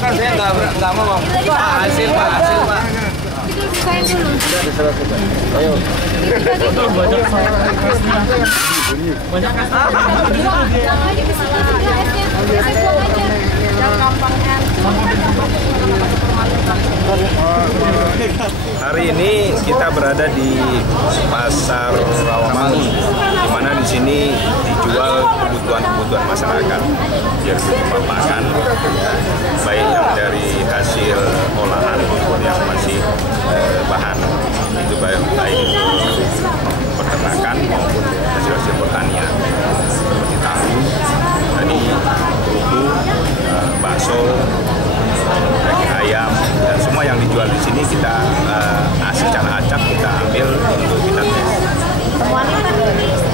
kan saya nggak mau. Hasil Pak. Saya dulu. Ayo. Banyak jangan aja ke situ juga esnya. Saya buang aja. Jangan gampangnya. Hari ini kita berada di Pasar Rawamangun, di mana di sini dijual kebutuhan masyarakat, yaitu tempat makan, baik yang dari hasil olahan maupun yang masih bahan, itu baik itu peternakan maupun hasil pertanian, seperti tahu, tadi kerupuk, bakso, daging ayam, dan semua yang dijual di sini kita secara acak kita ambil untuk kita tes.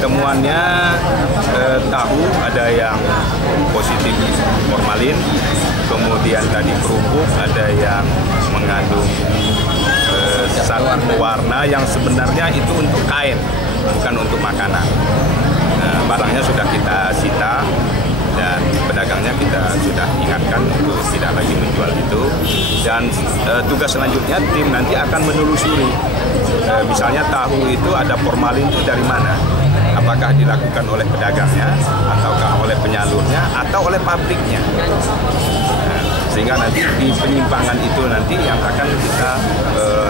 Temuannya tahu ada yang positif formalin, kemudian tadi kerupuk ada yang mengandung zat warna yang sebenarnya itu untuk kain, bukan untuk makanan. Barangnya sudah kita sita dan pedagangnya kita sudah ingatkan untuk tidak lagi menjual itu. Dan tugas selanjutnya tim nanti akan menelusuri, misalnya tahu itu ada formalin itu dari mana, apakah dilakukan oleh pedagangnya, ataukah oleh penyalurnya, atau oleh pabriknya. Sehingga nanti di penyimpangan itu nanti yang akan kita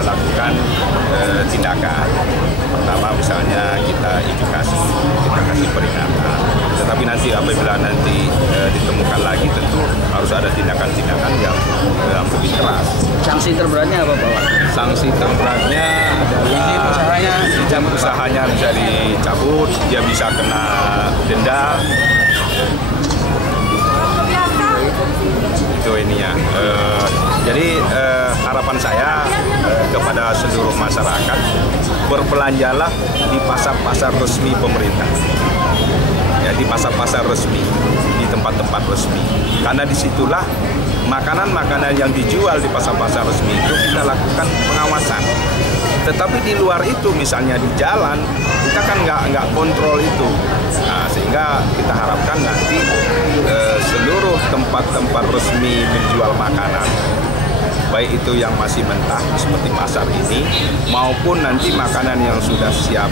lakukan tindakan. Pertama misalnya kita edukasi, kita kasih peringatan. Tetapi nanti apabila nanti ditemukan lagi tentu harus ada tindakan-tindakan yang lebih keras. Sanksi terberatnya apa Pak? Sanksi terberatnya adalah usahanya bisa dicabut, dia bisa kena denda. Itu ininya. Jadi harapan saya kepada seluruh masyarakat, berbelanjalah di pasar-pasar resmi pemerintah, ya, di pasar-pasar resmi, di tempat-tempat resmi, karena disitulah makanan-makanan yang dijual di pasar-pasar resmi itu kita lakukan pengawasan. Tetapi di luar itu, misalnya di jalan, kita kan nggak kontrol itu. Nah, sehingga kita harapkan nanti seluruh tempat-tempat resmi menjual makanan, baik itu yang masih mentah seperti pasar ini, maupun nanti makanan yang sudah siap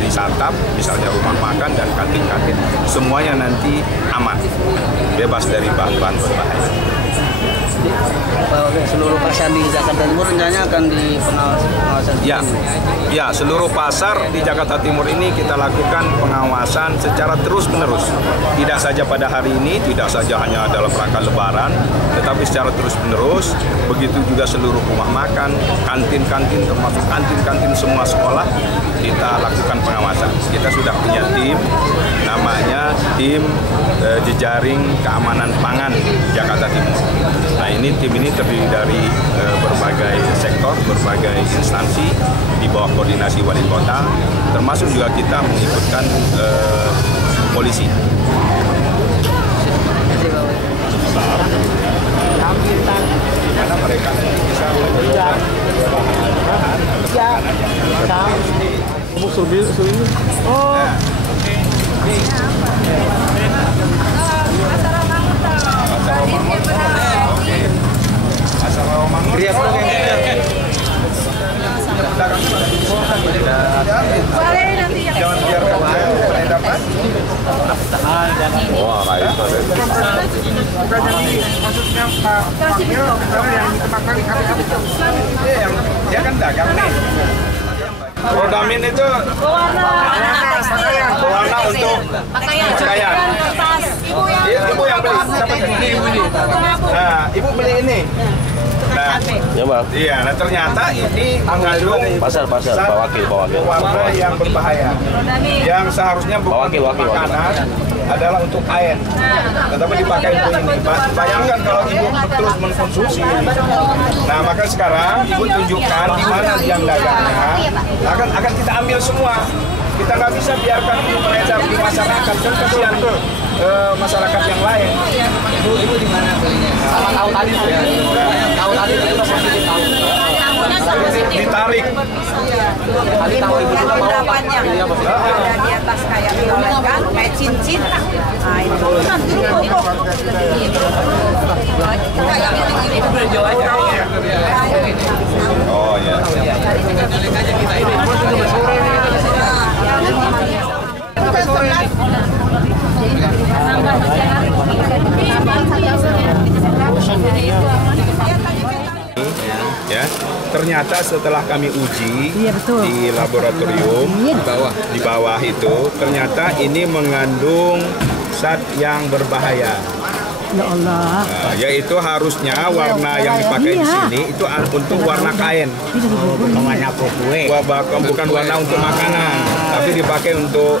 disantap, misalnya rumah makan dan kantin-kantin, semuanya nanti aman, bebas dari bahan-bahan berbahaya. Seluruh pasar di Jakarta Timur rencananya akan di pengawasan. Ya, seluruh pasar di Jakarta Timur ini kita lakukan pengawasan secara terus-menerus. Tidak saja pada hari ini, tidak saja hanya dalam rangka Lebaran, tetapi secara terus-menerus. Begitu juga seluruh rumah makan, kantin-kantin, termasuk kantin-kantin semua sekolah, kita lakukan pengawasan. Kita sudah punya tim, namanya tim Jejaring Keamanan Pangan Jakarta Timur. Nah, tim ini terdiri dari berbagai sektor, berbagai instansi di bawah koordinasi wali kota, termasuk juga kita mengikutkan polisi. Karena mereka bisa jangan biarkan peredaran. Wah, itu maksudnya Pak yang ditebakkan dia kan dagang nih. Rodamin itu berwarna untuk pakaian. Ibu yang beli. Nah, ibu beli ini. Nah, ya Bang. Iya, nah ternyata ini mengandung pasar Pak Wakil. Warna yang berbahaya. Yang seharusnya bukan makanan adalah untuk kain. Tetapi dipakai untuk ini. Bayangkan kalau ibu terus mengkonsumsi ini. Nah, maka sekarang ibu tunjukkan di mana yang dagangnya. Akan kita ambil semua. Kita nggak bisa biarkan ini beredar di masyarakat. Kan kasihan tuh masyarakat yang lain. Ibu di mana belinya? Sama tahu tadi. Tahu tadi itu positif tahu. Ditarik. Tadi tahu ibu juga bawa dapatnya. Ada di atas kayak kan, kayak cincin. Nah, itu kan dulu pokok. Oh ya. Ya, ternyata setelah kami uji di laboratorium di bawah itu, ternyata ini mengandung zat yang berbahaya. Ya Allah. Yaitu harusnya warna yang dipakai di sini itu untuk warna kain. Bukan warna untuk makanan, tapi dipakai untuk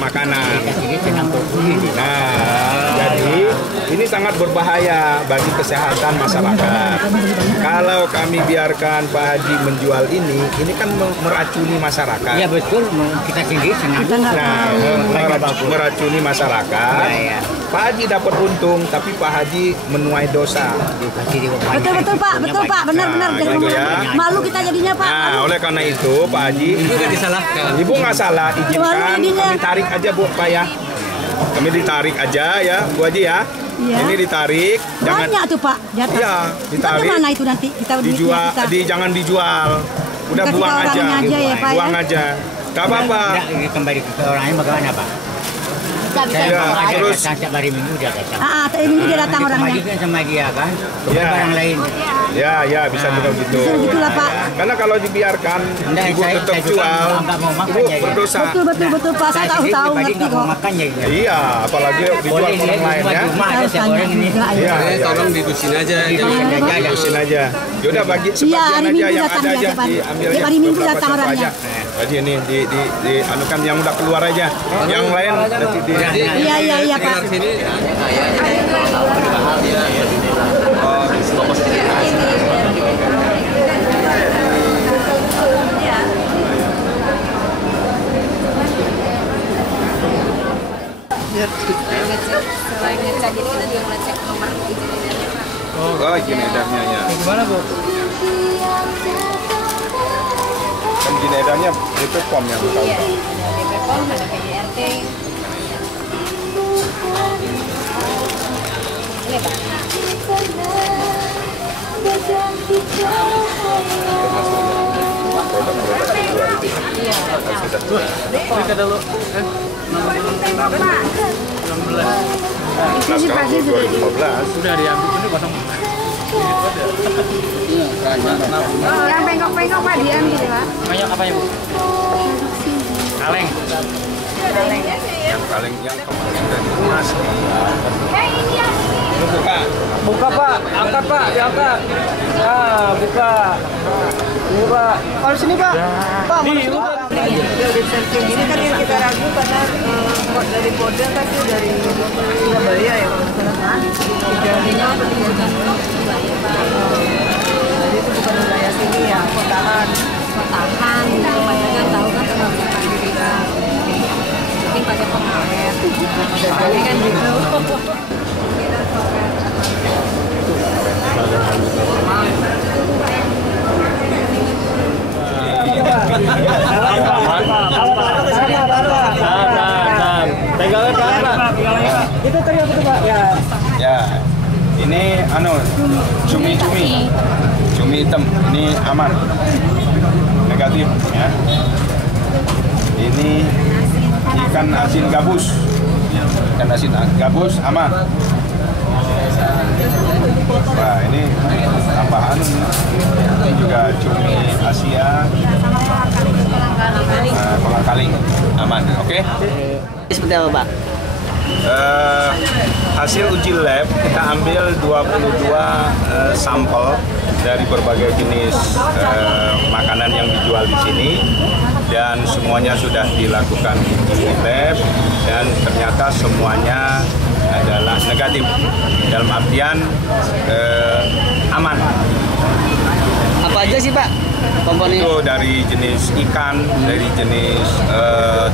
makanan. Nah, jadi ini sangat berbahaya bagi kesehatan masyarakat. Kalau kami biarkan Pak Haji menjual ini kan meracuni masyarakat. Iya betul, kita sendiri senang. Nah, meracuni masyarakat. Pak Haji dapat untung, tapi Pak Haji menuai dosa. Betul Pak, benar-benar. Nah, gitu ya. Malu kita jadinya Pak. Nah, oleh karena itu Pak Haji, Ibu nggak disalahkan. Ibu nggak salah, izinkan kami tarik aja Bu Pak ya. Kami ditarik aja ya Bu Haji ya. Iya. Ini ditarik, Banyak tuh Pak. Iya, ditarik. Mana itu nanti kita Dijual, jangan dijual. Udah Kasih buang ke aja. orangnya aja ya, Pak, ya. Buang aja. Gak apa-apa. Ini kembali ke orangnya bagaimana Pak? Saya terus setiap hari Minggu dia datang. Minggu dia datang orangnya. Kembalikan sama dia kan, bukan barang lain. Ya, bisa juga gitu. Bisa begitulah, Pak. Karena kalau dibiarkan Ibu tetap jual, Ibu berdosa. Betul Pak. Saya tahu ngerti kok. Iya, apalagi dijual ke orang lain ya. Harus tanya juga. Iya, Tolong didusin aja. Diusin aja. Yaudah bagi Iya, sebagian hari aja Minggu yang datang ada ya, aja Pak. diambil Tiap aja. hari Minggu beberapa datang contoh orangnya. aja. Jadi ini di anukan yang udah keluar aja. Yang lain nanti di. Iya Pak. Selain ngecek, jadi kita juga ngecek nomor izin edarnya Pak. Oh, izin edarnya ya. Gimana Bu? Kan izin edarnya itu POM yang tahu. Iya, ada BPOM, ada PJRT. Ini Pak. Produk-produk di luar itu. Iya. Kita dulu. 16 sekarang 2015. Sudah diambil ini potong. Yang bengkok-bengkok Pak diambil Pak. Banyak apa ya Bu? Kaleng. Yang paling yang kemarin dari emas. Lu buka. Buka Pak, angkat Pak, diangkat. Ah, buka. Ini Pak. Oh, sini Pak. Pak, mana sini Pak? Ini kan yang kita ragu karena dari model kan itu dari Surabaya ya kalau nggak salah. Jadinya penunjukan Surabaya Pak. Jadi itu bukan wilayah sini ya, kotahan. Kotahan, kebanyakan tahu kan menggunakan diri kan. Mungkin pakai pengawet. Jadi kan gitu. Pegangnya Pak. Itu tadi apa tuh Pak? Ya. Ini cumi hitam. Ini aman. Negatif ya. Ini ikan asin gabus. Ikan asin gabus aman. Nah, ini tambahan. Ini juga cumi Asia. Kolang-kaling aman. Oke? Seperti apa Pak? Hasil uji lab kita ambil 22 sampel dari berbagai jenis makanan yang dijual di sini dan semuanya sudah dilakukan uji lab dan ternyata semuanya adalah negatif dalam artian aman. Apa aja sih Pak komponen? Itu dari jenis ikan, dari jenis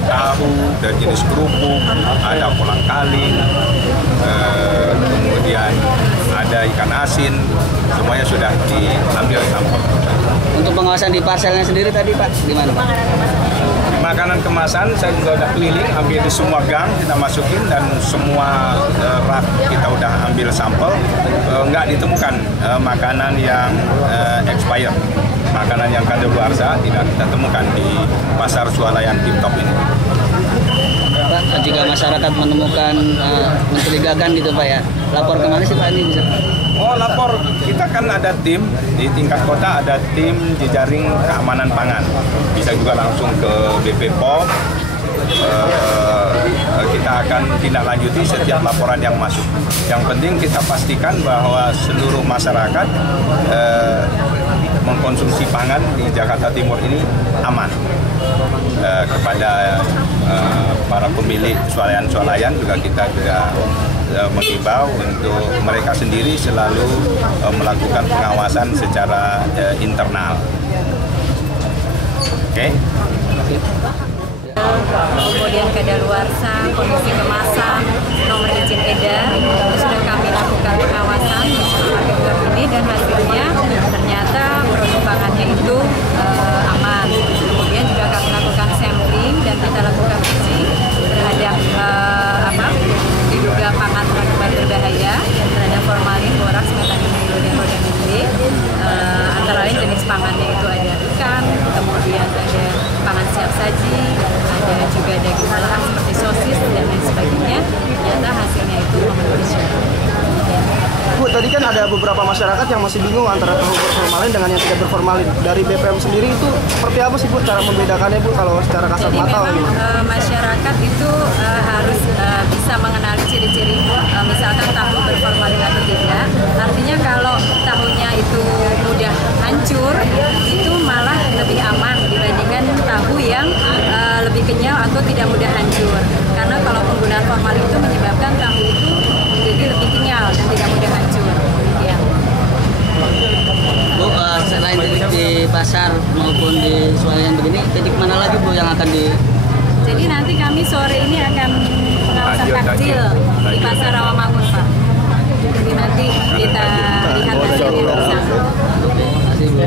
tahu, dari jenis kerupuk, ada kolang-kaling, kemudian ada ikan asin, semuanya sudah diambil sampel. Untuk pengawasan di parselnya sendiri tadi Pak, di mana Pak? Makanan kemasan saya juga udah keliling, ambil di semua gang kita masukin dan semua rak kita udah ambil sampel, nggak ditemukan makanan yang expired, makanan yang kadaluarsa tidak kita temukan di pasar swalayan Tip Top ini. Pak, jika masyarakat menemukan mencurigakan gitu Pak ya, lapor kemana sih Pak ini bisa? Oh, lapor, kita kan ada tim di tingkat kota, ada tim jejaring keamanan pangan. Bisa juga langsung ke BP POM. Kita akan tindak lanjuti setiap laporan yang masuk. Yang penting kita pastikan bahwa seluruh masyarakat mengkonsumsi pangan di Jakarta Timur ini aman. Kepada para pemilik swalayan-swalayan juga kita mengimbau untuk mereka sendiri selalu melakukan pengawasan secara internal. Oke? Kemudian kadaluarsa, kondisi kemasan, nomor izin edar, itu sudah kami lakukan pengawasan di supermarket ini dan hasilnya ternyata produk pangannya itu aman. Kemudian juga kami lakukan sampling dan kita lakukan uji terhadap diduga pangan tanaman berbahaya terhadap formalin, boraks, metanimidil dan rodanidin. Antara lain jenis pangannya itu ada ikan, kemudian ada pangan siap saji, ada juga daging olahan seperti sosis dan lain sebagainya. Ternyata hasilnya itu memenuhi syarat. Bu, tadi kan ada beberapa masyarakat yang masih bingung antara tahu berformalin dengan yang tidak berformalin. Dari BPM sendiri itu seperti apa sih Bu cara membedakannya Bu kalau secara kasat Jadi mata? memang masyarakat itu harus bisa mengenali ciri-ciri misalkan tahu berformalin atau tidak. Artinya kalau tahunya itu mudah hancur, itu malah lebih aman dibandingkan tahu yang lebih kenyal atau tidak mudah hancur. Karena kalau penggunaan formalin itu menyebabkan tahu itu jadi lebih kenyal dan tidak mudah hancur. Ya. Bu, selain di pasar maupun di swalayan begini, titik mana lagi Bu yang akan di? Jadi nanti kami sore ini akan pengawasan takjil di pasar Rawamangun Pak. Jadi nanti kita lihat hasilnya bersama. Terima kasih Bu.